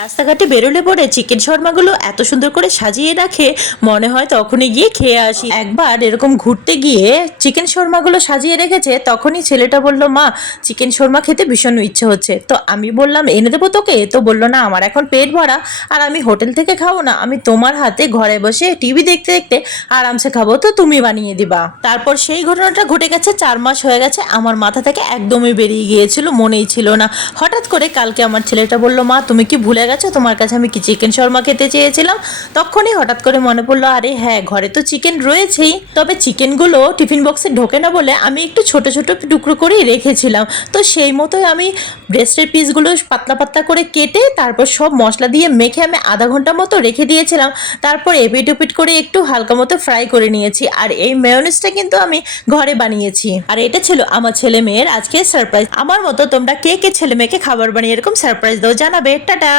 রাস্তাঘাটে বেরোলে পরে চিকেন শর্মাগুলো এত সুন্দর করে সাজিয়ে রাখে, মনে হয় তখনই গিয়ে খেয়ে আসি। একবার এরকম ঘুরতে গিয়ে চিকেন শর্মাগুলো সাজিয়ে রেখেছে, তখনই ছেলেটা বলল, মা চিকেন শর্মা খেতে ভীষণ ইচ্ছে হচ্ছে। তো আমি বললাম, এনে দেবো তোকে? তো বললো, না আমার এখন পেট ভরা, আর আমি হোটেল থেকে খাবো না, আমি তোমার হাতে ঘরে বসে টিভি দেখতে দেখতে আরামসে খাবো, তো তুমি বানিয়ে দিবা। তারপর সেই ঘটনাটা ঘটে গেছে, 4 মাস হয়ে গেছে, আমার মাথা থেকে একদমই বেরিয়ে গিয়েছিল, মনেই ছিল না। হঠাৎ করে কালকে আমার ছেলেটা বলল, মা তুমি কি ভুলে গেছো তোমার কাছে আমি কি চিকেন শর্মা খেতে চেয়েছিলাম? তখনই হঠাৎ করে মনে পড়লো, আরে হ্যাঁ ঘরে তো চিকেন রয়েছেই, তবে চিকেনগুলো টিফিন বক্সে ঢোকে না বলে আমি একটু ছোট ছোট টুকরো করেই রেখেছিলাম। তো সেই মতোই আমি ব্রেস্টের পিসগুলো পাতলা পাতলা করে কেটে তারপর সব মশলা দিয়ে মেখে আমি আধা ঘন্টা মতো রেখে দিয়েছিলাম। তারপর এপিট ওপিট করে একটু হালকা মতো ফ্রাই করে নিয়েছি। আর এই মেয়োনিজটা কিন্তু আমি ঘরে বানিয়েছি। আর এটা ছিল আমার ছেলে মেয়ের আজকে সারপ্রাইজ। আমার মতো তোমরা কে কে ছেলে মেয়েকে খাবার বানিয়ে এরকম সারপ্রাইজ দাও জানাবে। টাটা।